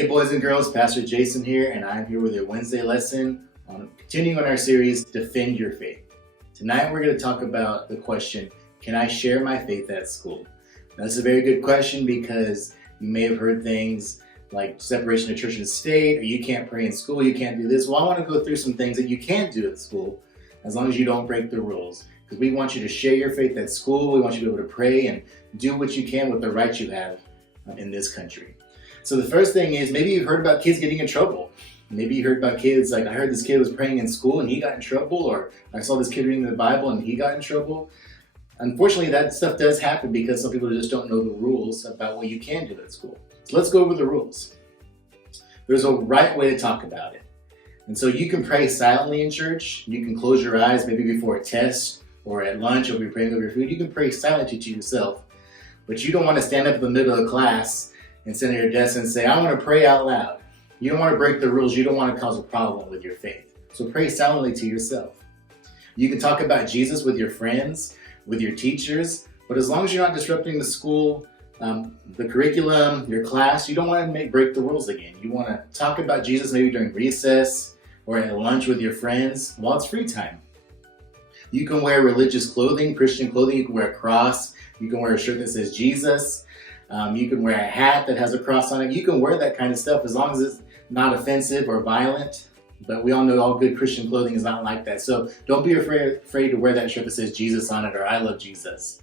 Hey boys and girls, Pastor Jason here, and I'm here with a Wednesday lesson continuing on our series, Defend Your Faith. Tonight we're going to talk about the question, can I share my faith at school? Now, this is a very good question because you may have heard things like separation of church and state, or you can't pray in school, you can't do this. Well, I want to go through some things that you can do at school as long as you don't break the rules. Because we want you to share your faith at school, we want you to be able to pray and do what you can with the rights you have in this country. So the first thing is, maybe you've heard about kids getting in trouble. Maybe you heard about kids, like I heard this kid was praying in school and he got in trouble, or I saw this kid reading the Bible and he got in trouble. Unfortunately, that stuff does happen because some people just don't know the rules about what you can do at school. So let's go over the rules. There's a right way to talk about it. And so you can pray silently in church. You can close your eyes maybe before a test or at lunch or if you're praying over your food. You can pray silently to yourself. But you don't want to stand up in the middle of the class and sit at your desk and say, I want to pray out loud. You don't want to break the rules. You don't want to cause a problem with your faith. So pray silently to yourself. You can talk about Jesus with your friends, with your teachers, but as long as you're not disrupting the school, the curriculum, your class, you don't want to break the rules again. You want to talk about Jesus maybe during recess or at lunch with your friends while it's free time. You can wear religious clothing, Christian clothing. You can wear a cross. You can wear a shirt that says Jesus. You can wear a hat that has a cross on it. You can wear that kind of stuff as long as it's not offensive or violent. But we all know all good Christian clothing is not like that. So don't be afraid to wear that shirt that says Jesus on it or I love Jesus.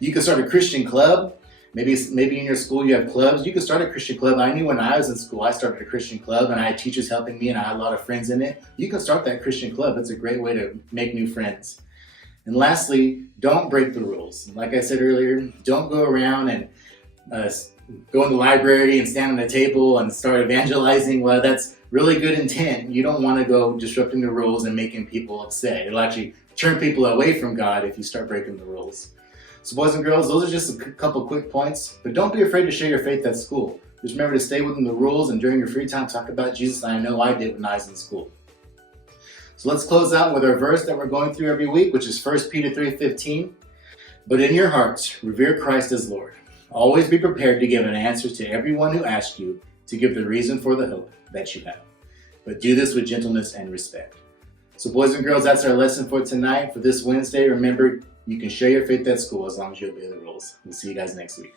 You can start a Christian club. Maybe in your school you have clubs. You can start a Christian club. I knew when I was in school I started a Christian club and I had teachers helping me and I had a lot of friends in it. You can start that Christian club. It's a great way to make new friends. And lastly, don't break the rules. Like I said earlier, don't go around and go in the library and stand on a table and start evangelizing. Well, that's really good intent. You don't want to go disrupting the rules and making people upset. It'll actually turn people away from God if you start breaking the rules. So boys and girls, those are just a couple quick points, but don't be afraid to share your faith at school. Just remember to stay within the rules and during your free time, talk about Jesus. I know I did when I was in school. So let's close out with our verse that we're going through every week, which is 1 Peter 3:15. But in your hearts, revere Christ as Lord. Always be prepared to give an answer to everyone who asks you to give the reason for the hope that you have. But do this with gentleness and respect. So boys and girls, that's our lesson for tonight. For this Wednesday, remember, you can share your faith at school as long as you obey the rules. We'll see you guys next week.